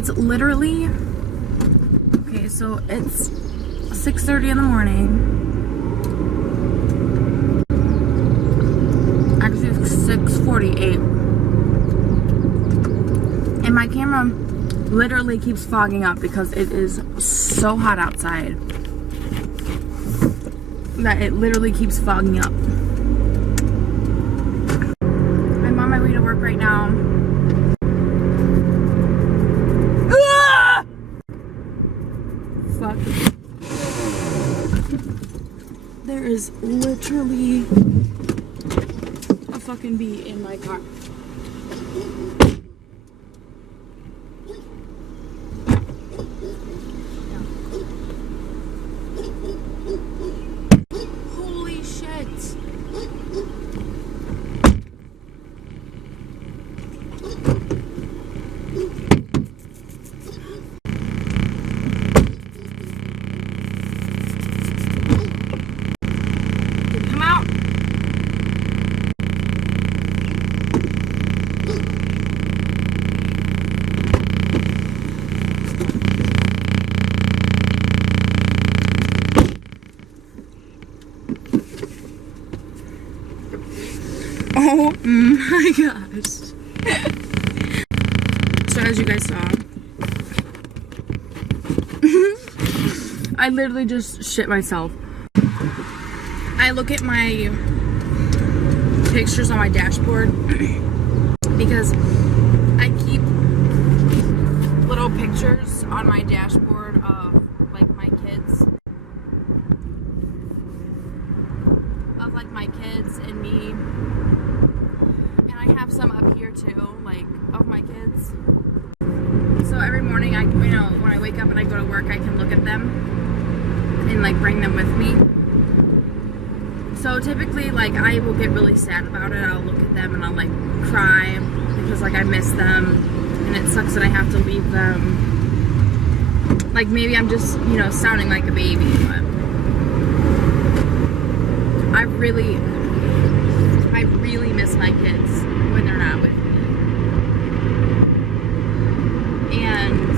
it's literally, okay, so it's 6:30 in the morning. Actually, it's 6:48. And my camera literally keeps fogging up because it is so hot outside that it literally keeps fogging up. I'm on my way to work right now. Ah! Fuck. There is literally a fucking bee in my car. Holy shit. Come out. Oh my gosh. So as you guys saw, I literally just shit myself. I look at my pictures on my dashboard because I keep little pictures on my dashboard of like my kids. Of like my kids and me. And I have some up here too, like of my kids. So every morning I, you know, when I wake up and I go to work, I can look at them and like bring them with me. So typically, like, I will get really sad about it. I'll look at them and I'll like cry because like I miss them and it sucks that I have to leave them. Like maybe I'm just, you know, sounding like a baby, but I really miss my kids when they're not with me. And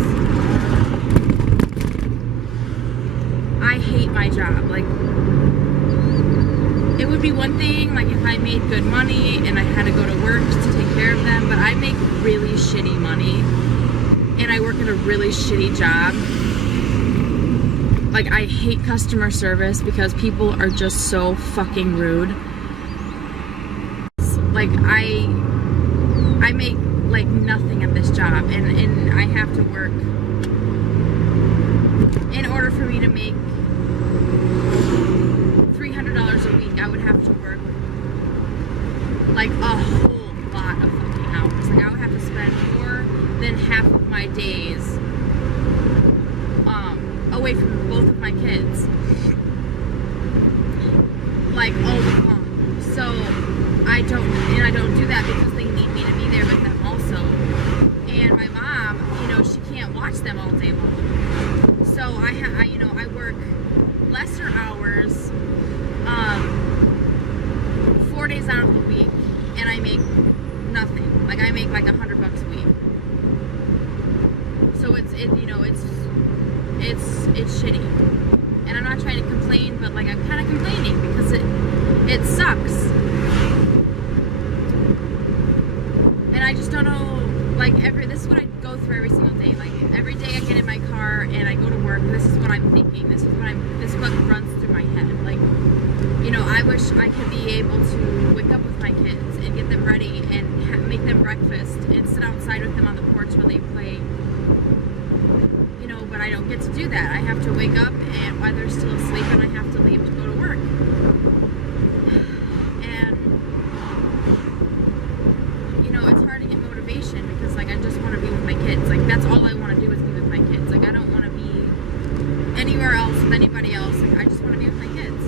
I hate my job. Like, it would be one thing, like, if I made good money and I had to go to work to take care of them, but I make really shitty money and I work at a really shitty job. Like, I hate customer service because people are just so fucking rude. Like, I make, like, nothing at this job, and I have to work. In order for me to make $300 a week, I would have to work, like, a whole lot of fucking hours. Like, I would have to spend more than half of my days away from both of my kids, like, all the time. So I don't do that because they need me to be there with them also. And my mom, you know, she can't watch them all day long. So I you know, I work lesser hours 4 days out of the week, and I make nothing. Like, I make like $100 a week. So it's shitty. And I'm not trying to complain, but like, I'm kind of complaining because it sucks. And I just don't know, like, this is what I go through every single day. Like, every day I get in my car and I go to work, this is what I'm thinking. This is what runs through my head. Like, you know, I wish I could be able to wake up with my kids and get them ready and make them breakfast and sit outside with them on the porch while they play. You know, but I don't get to do that. I have to wake up and while they're still asleep, and I have to leave to go to work. And, you know, it's hard to get motivation because, like, I just want to be with my kids. Like, that's all I want to do is be with my kids. Like, I don't want to be anywhere else with anybody else. Like, I just want to be with my kids.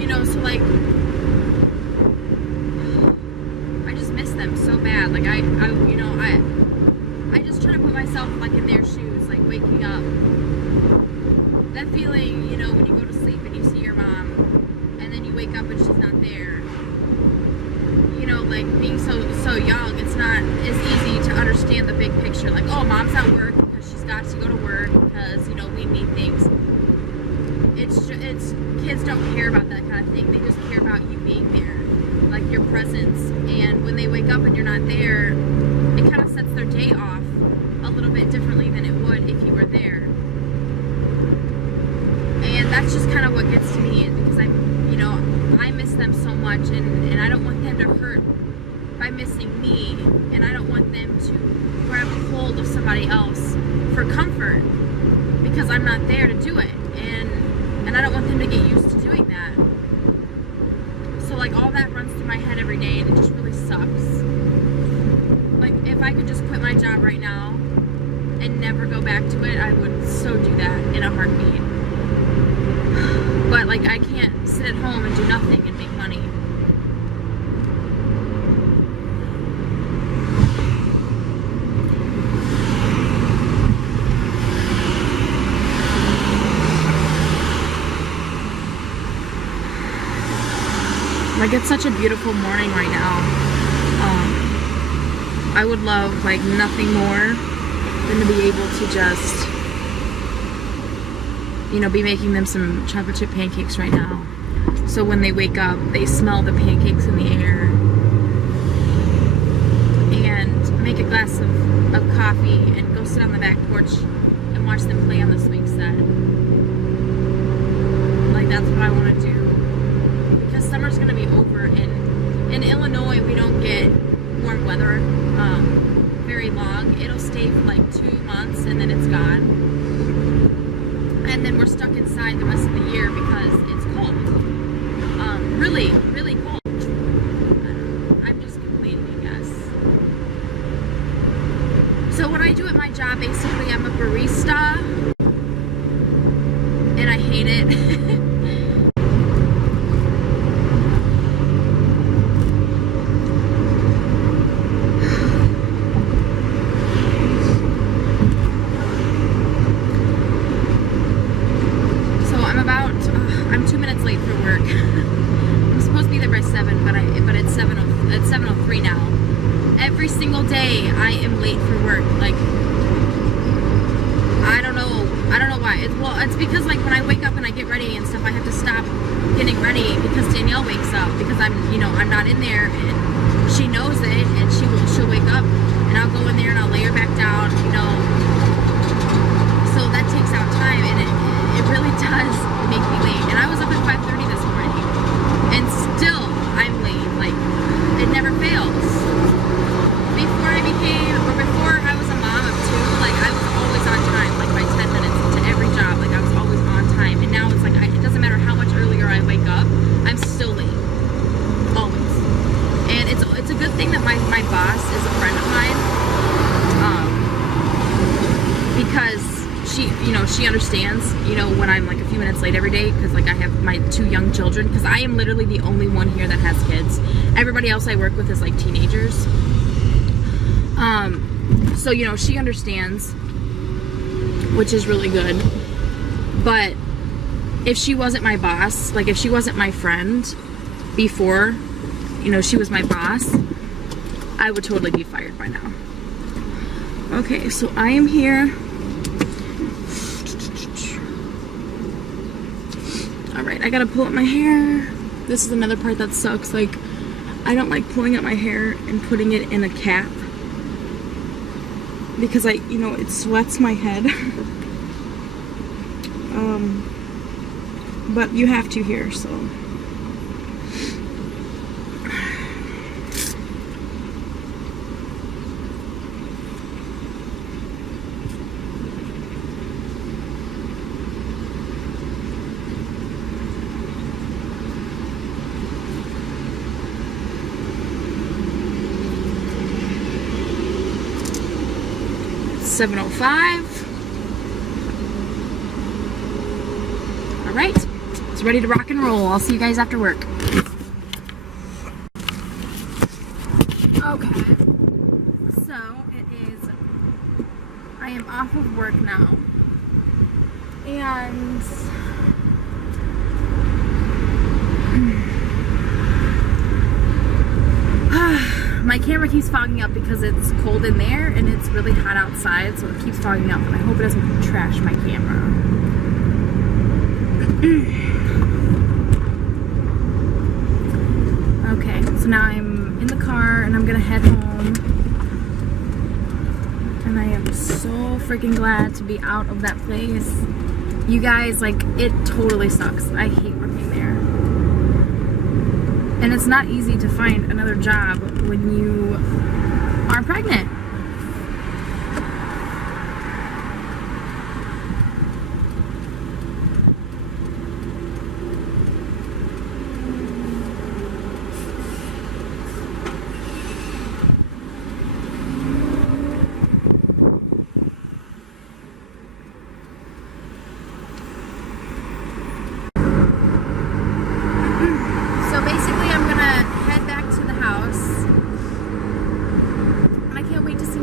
You know, so, like, I just miss them so bad. Like, I just try to put myself, like, in their shoes, like, waking up. That feeling, you know, when you go to sleep and you see your mom, and then you wake up and she's not there. You like being so young, it's not as easy to understand the big picture. Like, oh, mom's at work because she's got to go to work because, you know, we need things. It's kids don't care about that kind of thing. They just care about you being there, like your presence. And when they wake up and you're not there, it kind of sets their day off a little bit differently than it would if you were there. And that's just kind of what gets to me, because I miss them so much, and I don't want them to hurt by missing me, and I don't want them to grab a hold of somebody else for comfort because I'm not there to do it, and I don't want them to get used to doing that. So like all that runs through my head every day, and it just really sucks. Like if I could just quit my job right now and never go back to it, I would so do that in a heartbeat. But like I can't sit at home and do nothing and make money. Like it's such a beautiful morning right now. I would love like nothing more than to be able to just, you know, be making them some chocolate chip pancakes right now. So when they wake up, they smell the pancakes in the air. And make a glass of coffee and go sit on the back porch and watch them play on the swing set. Like that's what I want to do. Because summer's going to be over. In Illinois, we don't get warm weather very long. It'll stay for like 2 months and then it's gone. And then we're stuck inside the rest of the year because it's cold. Really, really cold. I'm just complaining, I guess. So what I do at my job, basically I'm a barista. And I hate it. I'm 2 minutes late for work. I'm supposed to be there by 7, but it's 7:03 now. Every single day I am late for work. Like I don't know why. It's because like when I wake up and I get ready and stuff, I have to stop getting ready because Danielle wakes up because I'm not in there, and she knows it, and she'll wake up and I'll go in there and I'll lay her back down, So that takes out time, and it really does make me late. And I was up at 5:30 this morning, and still I'm late. Like it never fails. Before I was a mom of 2, like I was always on time, like by 10 minutes to every job. Like I was always on time, and now it's like it doesn't matter how much earlier I wake up, I'm still late, always. And it's a good thing that my boss is a friend of mine, because she understands, when I'm like a few minutes late every day, because like I have my 2 young children, because I am literally the only one here that has kids. Everybody else I work with is like teenagers. So, she understands, which is really good. But if she wasn't my boss, like if she wasn't my friend before, she was my boss, I would totally be fired by now. Okay, so I am here. Alright, I gotta pull up my hair. This is another part that sucks. Like, I don't like pulling up my hair and putting it in a cap, because it sweats my head. But you have to here, so. It's 7:05. All right, it's ready to rock and roll. I'll see you guys after work. Okay, so I am off of work now, and My camera keeps fogging up because it's cold in there and it's really hot outside, so it keeps fogging up, and I hope it doesn't trash my camera. Okay, so now I'm in the car and I'm gonna head home. And I am so freaking glad to be out of that place. You guys, like, it totally sucks. I hate working there. And it's not easy to find another job when you are pregnant.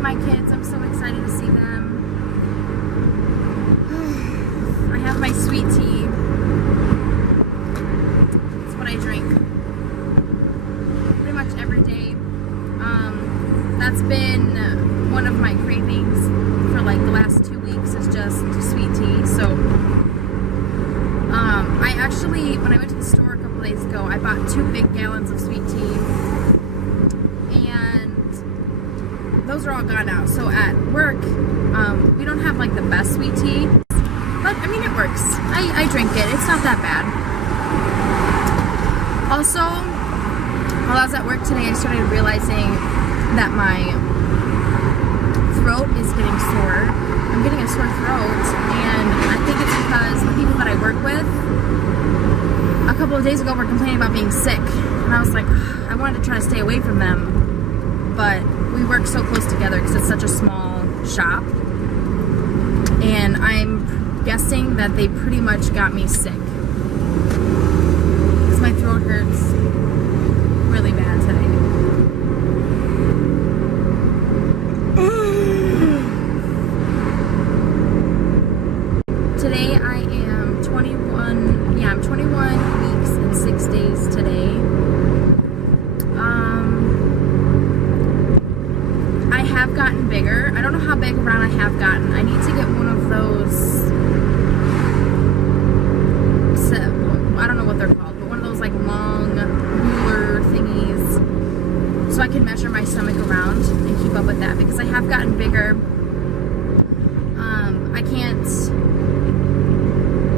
My kids, I'm so excited to see them. I have my sweet tea. It's what I drink pretty much every day. That's been one of my cravings for like the last 2 weeks, is just sweet tea. So I actually, when I went to the store a couple days ago, I bought 2 big gallons of sweet tea. Those are all gone now. So at work, we don't have like the best sweet tea, but I mean, it works. I drink it. It's not that bad. Also, while I was at work today, I started realizing that my throat is getting sore. I'm getting a sore throat, and I think it's because the people that I work with a couple of days ago were complaining about being sick, and I was like, I wanted to try to stay away from them, but we work so close together because it's such a small shop, and I'm guessing that they pretty much got me sick because my throat hurts really bad today. Today I am 21, yeah, I'm 21 weeks and 6 days today. I have gotten bigger. I don't know how big around I have gotten. I need to get one of those, I don't know what they're called, but one of those like long ruler thingies, so I can measure my stomach around and keep up with that, because I have gotten bigger. I can't,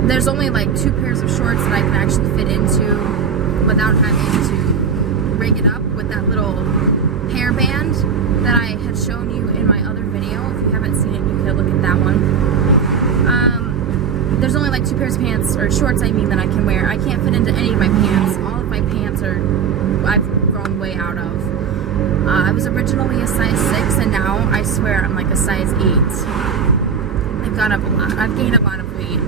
there's only like 2 pairs of shorts that I can actually fit into without having to rig it up with that little hairband that I had shown you in my other video. If you haven't seen it, you could look at that one. There's only like 2 pairs of pants, or shorts I mean, that I can wear. I can't fit into any of my pants. All of my pants are, I've grown way out of. I was originally a size 6, and now I swear I'm like a size 8. I've gone up a lot. I've gained a lot of weight.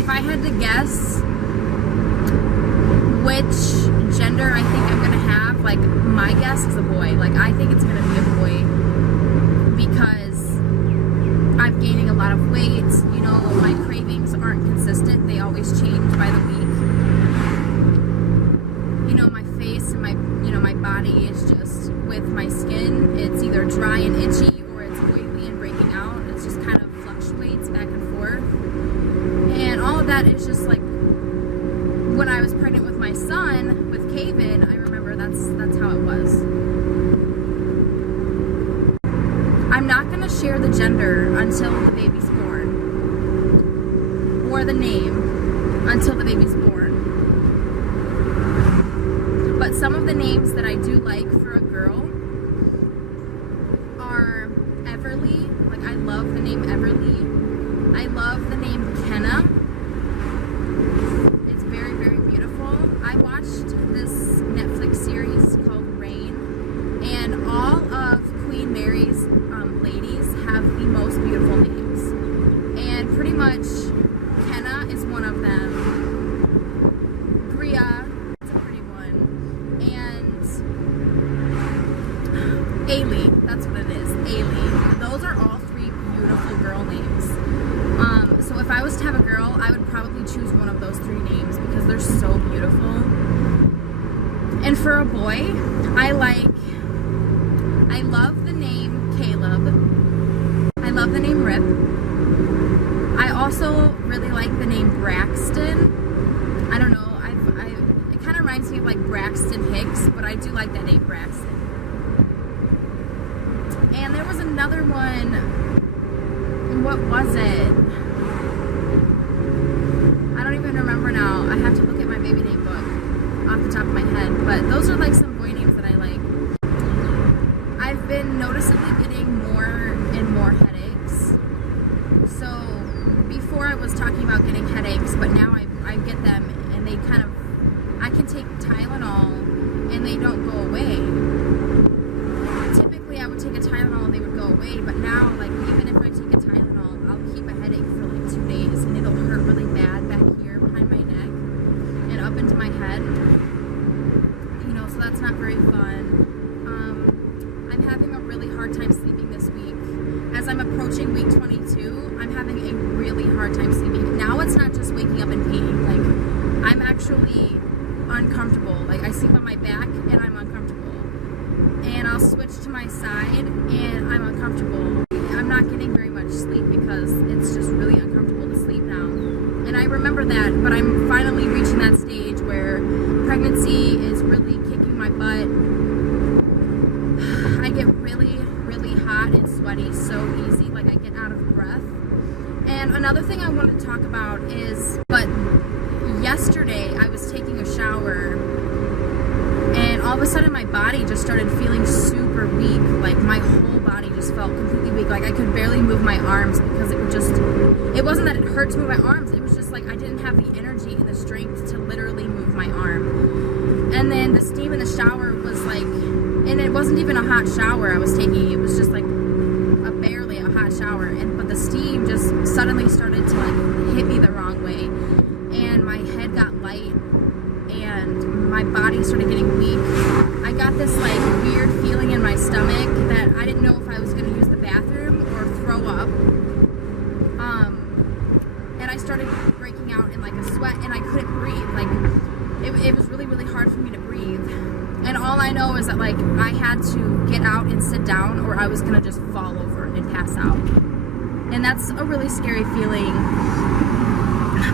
If I had to guess which gender I think I'm gonna have, like, my guess is a boy. Like, I think it's gonna be a boy because I'm gaining a lot of weight. You know, my cravings aren't consistent. They always change by the week. You know, my face and my, you know, my body is just, with my skin, it's either dry and itchy or it's oily and breaking out. It just kind of fluctuates back and forth. And all of that is just like, when I was pregnant with my son, with Kaven, I remember that's how it was. I'm not going to share the gender until the baby's born, or the name until the baby's born. But some of the names that I do like for a girl are Everly. Like, I love the name Everly. I love the name Kenna. I watched this Netflix series called Rain, and all of Queen Mary's ladies have the most beautiful names, and pretty much Kenna is one of them. Bria, that's a pretty one, and Ailey, that's what it is, Ailey. Those are all 3 beautiful girl names. So if I was to have a girl, I would probably choose one of those 3 names because they're so beautiful. And for a boy, I love the name Caleb. I love the name Rip. I also really like the name Braxton. I don't know, it kind of reminds me of like Braxton Hicks, but I do like that name Braxton. And there was another one, what was it? I don't even remember now. I have to look at my baby name book off the top of my head, but those are like some boy names that I like. I've been noticeably getting more and more headaches. So before I was talking about getting headaches, but now I get them and they kind of, I can take Tylenol and they don't go away. Typically I would take a Tylenol and they would go away, but now like even if I take a Tylenol, I'll keep a headache for like 2 days and it'll hurt really bad back here behind my neck and up into my head. You know, so that's not very fun. I'm having a really hard time sleeping this week. As I'm approaching week 22, I'm having a really hard time sleeping. Now it's not just waking up in pain. Like, I'm actually uncomfortable. Like, I sleep on my back and I'm uncomfortable. And I'll switch to my side and I'm uncomfortable. I'm not getting very much sleep because it's just really uncomfortable to sleep now. And I remember that, but I'm finally reaching that stage where pregnancy is really kicking my butt. I get really, really hot and sweaty so easy, like I get out of breath. And another thing I wanted to talk about is, but yesterday I was taking a shower and all of a sudden my body just started feeling super weak. Like my whole body just felt completely weak. Like I could barely move my arms because it wasn't that it hurt to move my arms, it was just like I didn't have the energy and the strength to literally move my arm. And then the steam in the shower was like, and it wasn't even a hot shower I was taking, it was just like barely a hot shower, but the steam just suddenly started to like hit me the wrong way and my head got light and my body started getting weak. I got this like weird feeling in my stomach that I didn't know if I was going to use the bathroom or throw up, and I started breaking out in like a sweat and I couldn't breathe. Like it was really, really hard for me to breathe. And all I know is that like I had to get out and sit down or I was gonna just fall over and pass out. And that's a really scary feeling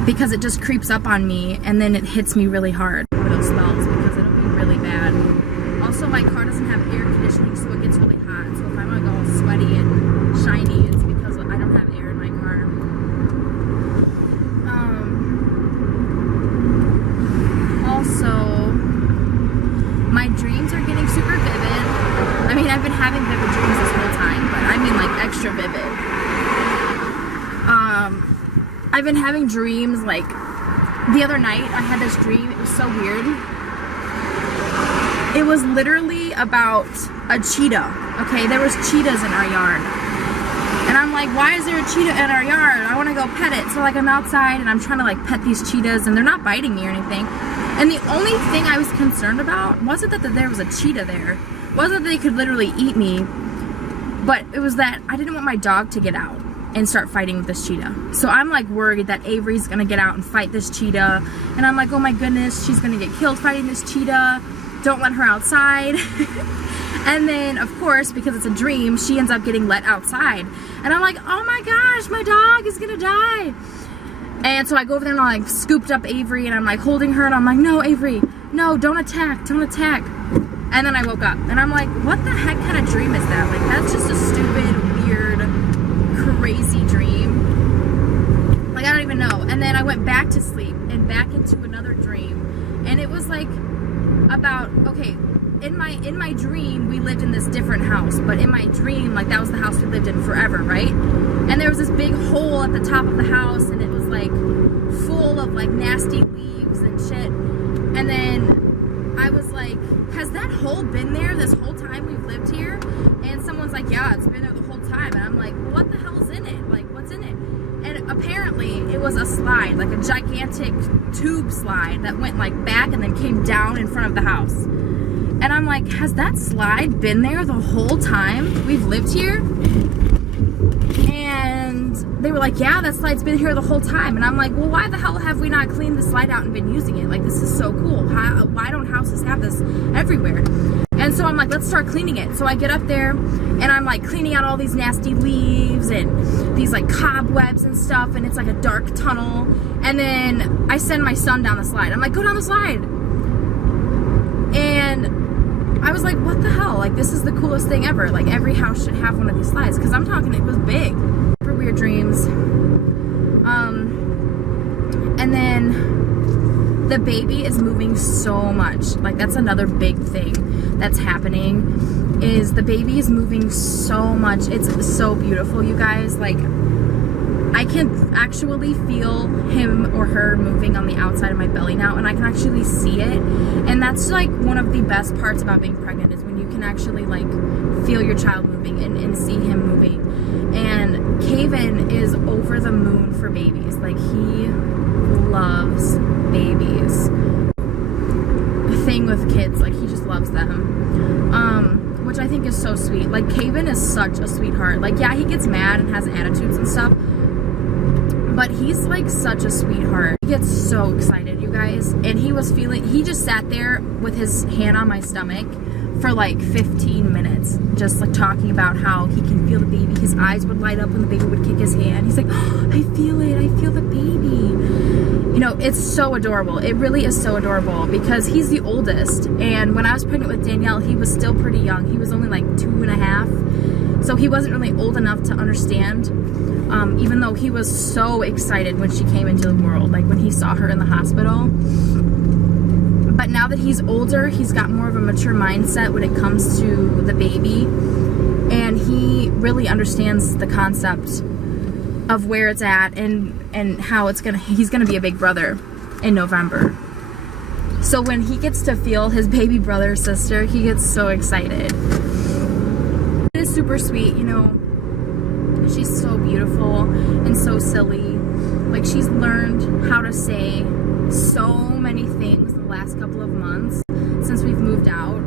because it just creeps up on me and then it hits me really hard. Those smells, because it'll be really bad. Also, my car doesn't have air conditioning, so it gets really hot. So if I'm like all sweaty and shiny, it's because I don't have air in my car. Also, my dreams are getting super vivid. I mean, I've been having vivid dreams this whole time, but I mean like extra vivid. I've been having dreams like the other night I had this dream. It was so weird. It was literally about a cheetah. Okay, there was cheetahs in our yard. And I'm like, why is there a cheetah in our yard? I want to go pet it. So like I'm outside and I'm trying to like pet these cheetahs and they're not biting me or anything. And the only thing I was concerned about wasn't that there was a cheetah there. Wasn't that they could literally eat me. But it was that I didn't want my dog to get out and start fighting with this cheetah. So I'm like worried that Avery's gonna get out and fight this cheetah. And I'm like, oh my goodness, she's gonna get killed fighting this cheetah. Don't let her outside. And then, of course, because it's a dream, she ends up getting let outside. And I'm like, oh my gosh, my dog is gonna die. And so I go over there and I like scooped up Avery and I'm like holding her and I'm like, no, Avery, no, don't attack, don't attack. And then I woke up and I'm like, what the heck kind of dream is that? Like, that's just a stupid, weird, crazy dream. Like, I don't even know. And then I went back to sleep and back into another dream. And it was like about, okay, in my dream, we lived in this different house, but in my dream, like, that was the house we lived in forever, right? And there was this big hole at the top of the house, and it was, like, full of, like, nasty leaves and shit. And then I was like, has that hole been there this whole time we've lived here? And someone's like, yeah, it's been there the whole time. And I'm like, well, what the hell's in it? Like, what's in it? And apparently, it was a slide, like a gigantic tube slide that went, like, back and then came down in front of the house. And I'm like, has that slide been there the whole time we've lived here? And they were like, yeah, that slide's been here the whole time. And I'm like, well, why the hell have we not cleaned the slide out and been using it? Like, this is so cool. Why don't houses have this everywhere? And so I'm like, let's start cleaning it. So I get up there and I'm like cleaning out all these nasty leaves and these like cobwebs and stuff, and it's like a dark tunnel. And then I send my son down the slide. I'm like, go down the slide. And I was like, what the hell? Like, this is the coolest thing ever. Like, every house should have one of these slides, because I'm talking, it was big. For weird dreams. And then the baby is moving so much. Like, that's another big thing that's happening, is the baby is moving so much. It's so beautiful, you guys. Like, I can actually feel him or her moving on the outside of my belly now, and I can actually see it. And that's like one of the best parts about being pregnant, is when you can actually like feel your child moving and see him moving. And Caven is over the moon for babies. Like, he loves babies. The thing with kids, like, he just loves them. Which I think is so sweet. Like, Caven is such a sweetheart. Like, yeah, he gets mad and has attitudes and stuff, but he's like such a sweetheart. He gets so excited, you guys. And he just sat there with his hand on my stomach for like 15 minutes, just like talking about how he can feel the baby. His eyes would light up when the baby would kick his hand. He's like, oh, I feel it, I feel the baby. You know, it's so adorable. It really is so adorable, because he's the oldest. And when I was pregnant with Danielle, he was still pretty young. He was only like 2.5. So he wasn't really old enough to understand. Even though he was so excited when she came into the world, like when he saw her in the hospital. But now that he's older, he's got more of a mature mindset when it comes to the baby. And he really understands the concept of where it's at and how he's gonna be a big brother in November. So when he gets to feel his baby brother or sister, he gets so excited. It is super sweet, you know. She's so beautiful and so silly. Like, she's learned how to say so many things the last couple of months since we've moved out.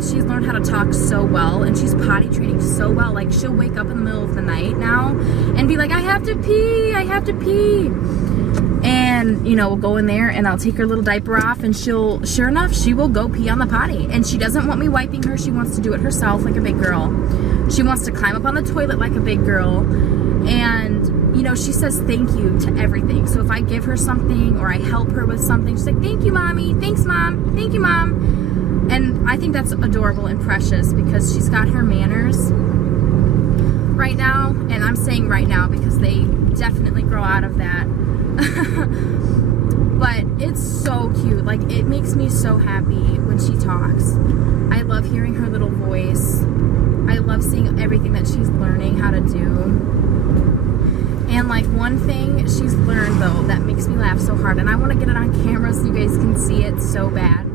She's learned how to talk so well, and she's potty training so well. Like, she'll wake up in the middle of the night now and be like, I have to pee, I have to pee. And, you know, we'll go in there and I'll take her little diaper off, and sure enough, she will go pee on the potty. And she doesn't want me wiping her. She wants to do it herself like a big girl. She wants to climb up on the toilet like a big girl. And, you know, she says thank you to everything. So if I give her something or I help her with something, she's like, thank you, Mommy. Thanks, Mom. Thank you, Mom. And I think that's adorable and precious, because she's got her manners right now. And I'm saying right now because they definitely grow out of that. But it's so cute. Like, it makes me so happy when she talks. I love hearing her little voice. I love seeing everything that she's learning how to do. And like, one thing she's learned though that makes me laugh so hard, and I want to get it on camera so you guys can see it so bad,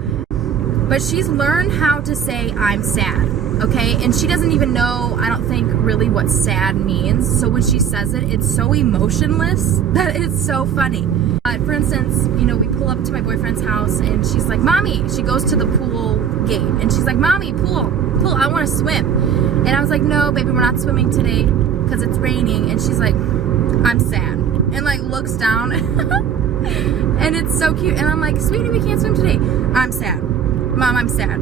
but she's learned how to say I'm sad, okay? And she doesn't even know, I don't think, really what sad means. So when she says it, it's so emotionless that it's so funny. But for instance, you know, we pull up to my boyfriend's house and she's like, Mommy, she goes to the pool gate and she's like, Mommy, pool, I want to swim. And I was like, no, baby, we're not swimming today because it's raining. And she's like, I'm sad. And like looks down and it's so cute. And I'm like, sweetie, we can't swim today. I'm sad. Mom, I'm sad.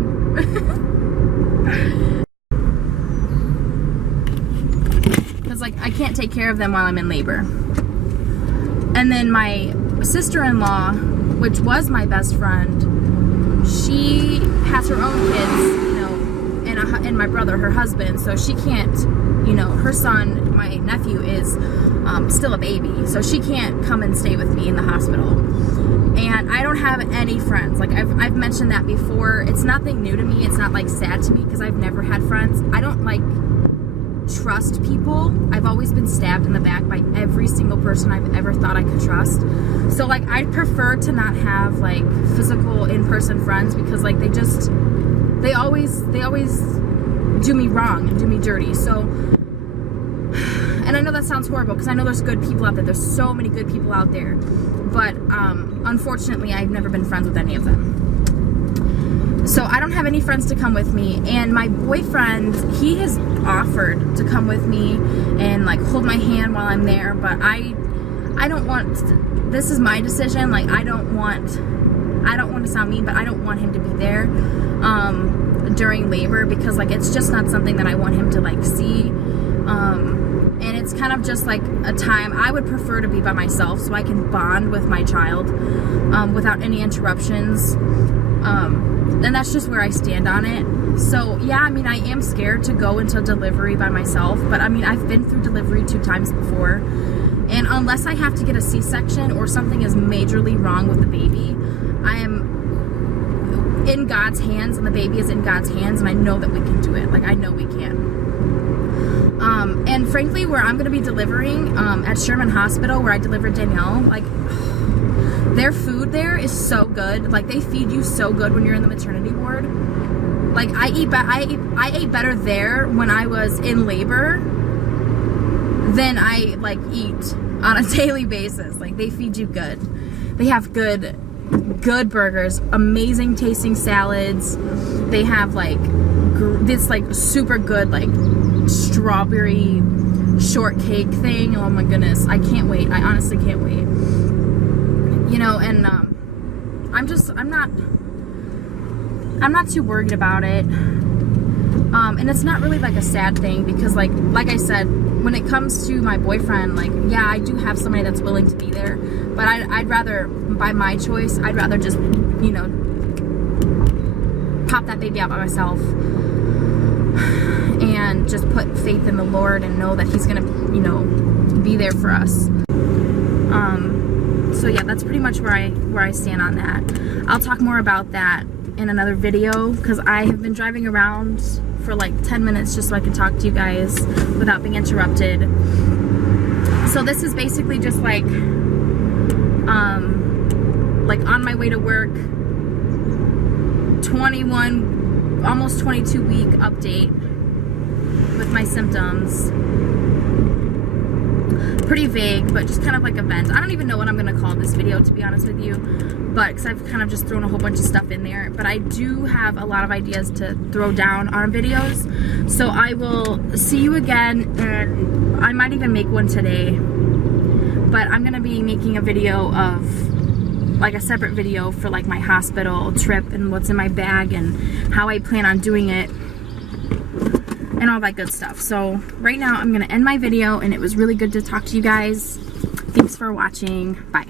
Because like, I can't take care of them while I'm in labor. And then my sister-in-law, which was my best friend, she has her own kids, you know, and my brother, her husband, so she can't, you know, her son, my nephew, is still a baby, so she can't come and stay with me in the hospital. And I don't have any friends. Like, I've mentioned that before. It's nothing new to me. It's not like sad to me because I've never had friends. I don't like trust people. I've always been stabbed in the back by every single person I've ever thought I could trust. So like, I'd prefer to not have like physical in-person friends, because like they always do me wrong and do me dirty. So, and I know that sounds horrible because I know there's good people out there. There's so many good people out there. But unfortunately, I've never been friends with any of them. So I don't have any friends to come with me, and my boyfriend, he has offered to come with me and like hold my hand while I'm there, but I don't want, this is my decision. Like I don't want to sound mean, but I don't want him to be there during labor, because like it's just not something that I want him to like see. And it's kind of just like a time I would prefer to be by myself so I can bond with my child without any interruptions. And that's just where I stand on it. So yeah, I mean, I am scared to go into delivery by myself, but I mean, I've been through delivery 2 times before, and unless I have to get a C-section or something is majorly wrong with the baby, I am in God's hands, and the baby is in God's hands, and I know that we can do it. Like, I know we can. And frankly, where I'm going to be delivering, at Sherman Hospital, where I delivered Danielle, like, their food there is so good. Like, they feed you so good when you're in the maternity ward. Like, I ate better there when I was in labor than I, like, eat on a daily basis. Like, they feed you good. They have good burgers, amazing tasting salads. They have, like, this, like, super good, like, strawberry shortcake thing. Oh my goodness, I can't wait. I honestly can't wait. You know, and I'm not too worried about it. And it's not really like a sad thing, because like I said, when it comes to my boyfriend, like, yeah, I do have somebody that's willing to be there, but I'd rather, by my choice, I'd rather just, you know, pop that baby out by myself and just put faith in the Lord and know that he's gonna, you know, be there for us. So yeah, that's pretty much where I stand on that. I'll talk more about that in another video, because I have been driving around for like 10 minutes just so I can talk to you guys without being interrupted. So this is basically just like on my way to work, 21, almost 22 week update with my symptoms. Pretty vague, but just kind of like events. I don't even know what I'm gonna call this video, to be honest with you, but because I've kind of just thrown a whole bunch of stuff in there. But I do have a lot of ideas to throw down on videos, so I will see you again, and I might even make one today. But I'm gonna be making a video of, like, a separate video for like my hospital trip and what's in my bag and how I plan on doing it and all that good stuff. So right now I'm gonna end my video, and it was really good to talk to you guys. Thanks for watching. Bye.